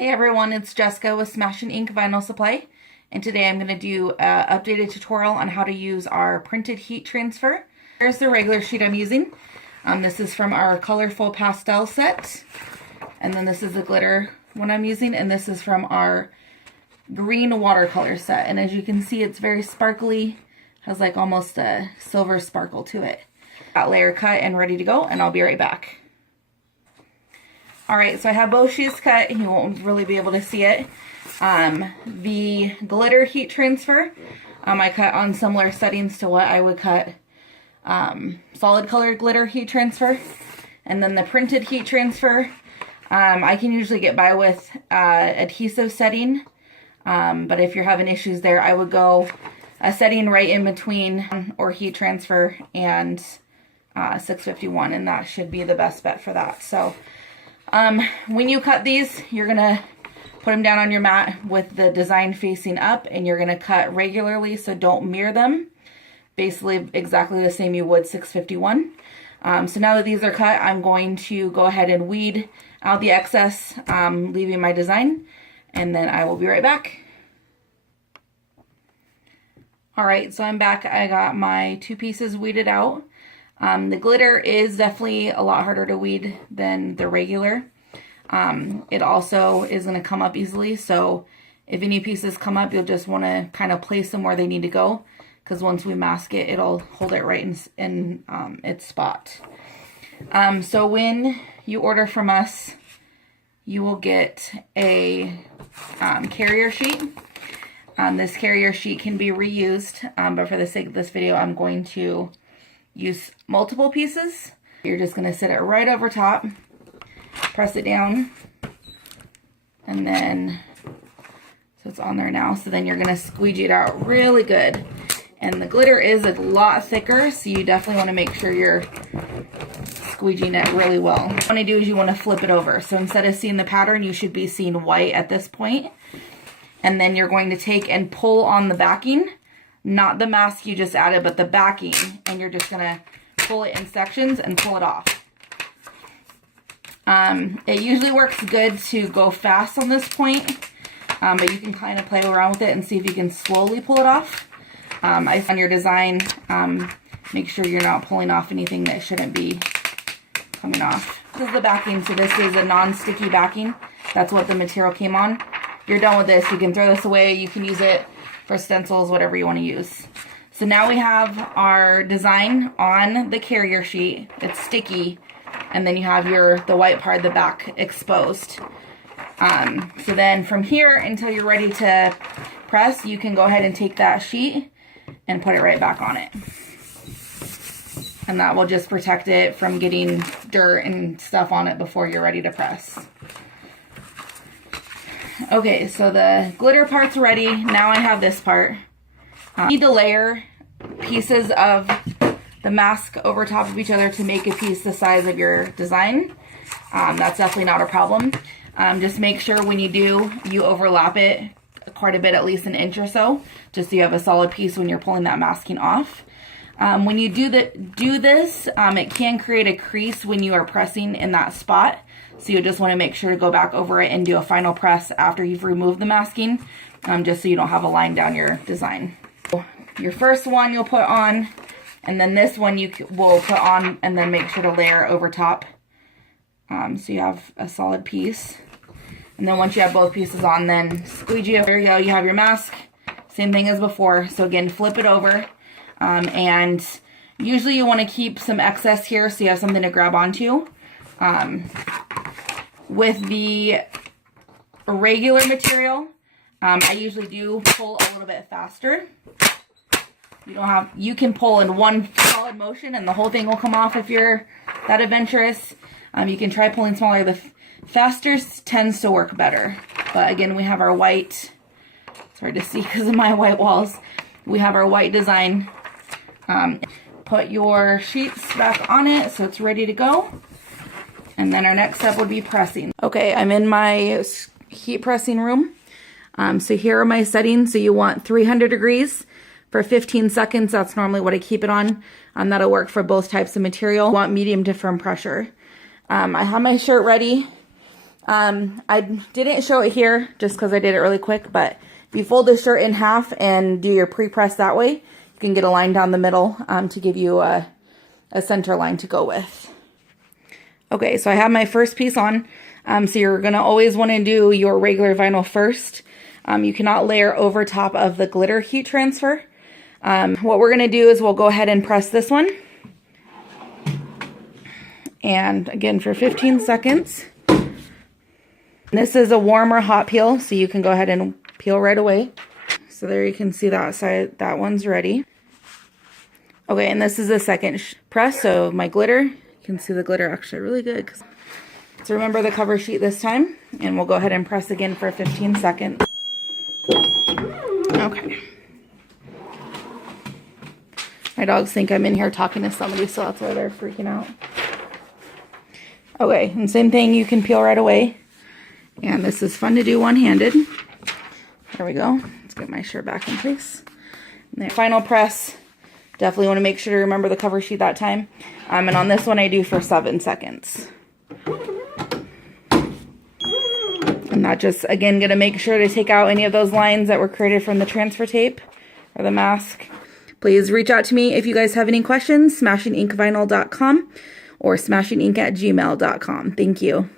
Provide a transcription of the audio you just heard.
Hey everyone, it's Jessica with Smash and Ink Vinyl Supply, and today I'm going to do an updated tutorial on how to use our printed heat transfer. Here's the regular sheet I'm using. This is from our colorful pastel set, and then this is the glitter one I'm using, and this is from our green watercolor set. And as you can see, it's very sparkly, has like almost a silver sparkle to it. Got layer cut and ready to go, and I'll be right back. Alright, so I have both sheets cut. You won't really be able to see it. The glitter heat transfer, I cut on similar settings to what I would cut solid colored glitter heat transfer. And then the printed heat transfer, I can usually get by with adhesive setting. But if you're having issues there, I would go a setting right in between or heat transfer and 651, and that should be the best bet for that. So when you cut these, you're going to put them down on your mat with the design facing up, and you're going to cut regularly, so don't mirror them. Basically exactly the same you would 651. So now that these are cut, I'm going to go ahead and weed out the excess, leaving my design, and then I will be right back. Alright, so I'm back. I got my two pieces weeded out. The glitter is definitely a lot harder to weed than the regular. It also is going to come up easily, so if any pieces come up, you'll just want to kind of place them where they need to go, because once we mask it, it'll hold it right in its spot. So when you order from us, you will get a carrier sheet. This carrier sheet can be reused, but for the sake of this video, I'm going to use multiple pieces. You're just going to sit it right over top, press it down, and then, so it's on there now, so then you're going to squeegee it out really good. And the glitter is a lot thicker, so you definitely want to make sure you're squeegeeing it really well. What you want to do is you want to flip it over. So instead of seeing the pattern, you should be seeing white at this point. And then you're going to take and pull on the backing. Not the mask you just added, but the backing, and you're just going to pull it in sections and pull it off. It usually works good to go fast on this point, but you can kind of play around with it and see if you can slowly pull it off. On your design, make sure you're not pulling off anything that shouldn't be coming off. This is the backing, so this is a non-sticky backing. That's what the material came on. You're done with this. You can throw this away. You can use it for stencils, whatever you want to use. So now we have our design on the carrier sheet. It's sticky, and then you have the white part of the back exposed. So then from here until you're ready to press, you can go ahead and take that sheet and put it right back on it. And that will just protect it from getting dirt and stuff on it before you're ready to press. Okay, so the glitter part's ready. Now I have this part. You need to layer pieces of the mask over top of each other to make a piece the size of your design. That's definitely not a problem. Just make sure when you do, you overlap it quite a bit, at least an inch or so, just so you have a solid piece when you're pulling that masking off. When you do this, it can create a crease when you are pressing in that spot. So you'll just want to make sure to go back over it and do a final press after you've removed the masking, just so you don't have a line down your design. Your first one you'll put on, and then this one you will put on, and then make sure to layer over top, so you have a solid piece. And then once you have both pieces on, then squeegee it. There you go, you have your mask. Same thing as before. So again, flip it over, and usually you want to keep some excess here so you have something to grab onto. With the regular material, I usually do pull a little bit faster. You can pull in one solid motion and the whole thing will come off if you're that adventurous. You can try pulling smaller. The faster tends to work better. But again, we have our white, it's hard to see because of my white walls. We have our white design. Put your sheets back on it so it's ready to go. And then our next step would be pressing. Okay, I'm in my heat pressing room. So here are my settings. So you want 300 degrees for 15 seconds. That's normally what I keep it on. That'll work for both types of material. You want medium to firm pressure. I have my shirt ready. I didn't show it here just because I did it really quick, but if you fold the shirt in half and do your pre-press that way, you can get a line down the middle to give you a center line to go with. Okay, so I have my first piece on. So you're going to always want to do your regular vinyl first. You cannot layer over top of the glitter heat transfer. What we're going to do is we'll go ahead and press this one. And again, for 15 seconds. This is a warm or hot peel, so you can go ahead and peel right away. So there you can see that side, that one's ready. Okay, and this is the second press, so my glitter, you can see the glitter actually really good. So remember the cover sheet this time, and we'll go ahead and press again for 15 seconds. Okay. My dogs think I'm in here talking to somebody, so that's why they're freaking out. Okay, and same thing, you can peel right away. And this is fun to do one-handed. There we go. Let's get my shirt back in place. And the final press, definitely want to make sure to remember the cover sheet that time. And on this one, I do for 7 seconds. And that just, again, going to make sure to take out any of those lines that were created from the transfer tape or the mask. Please reach out to me if you guys have any questions, smashinginkvinyl.com or smashinginc@gmail.com. Thank you.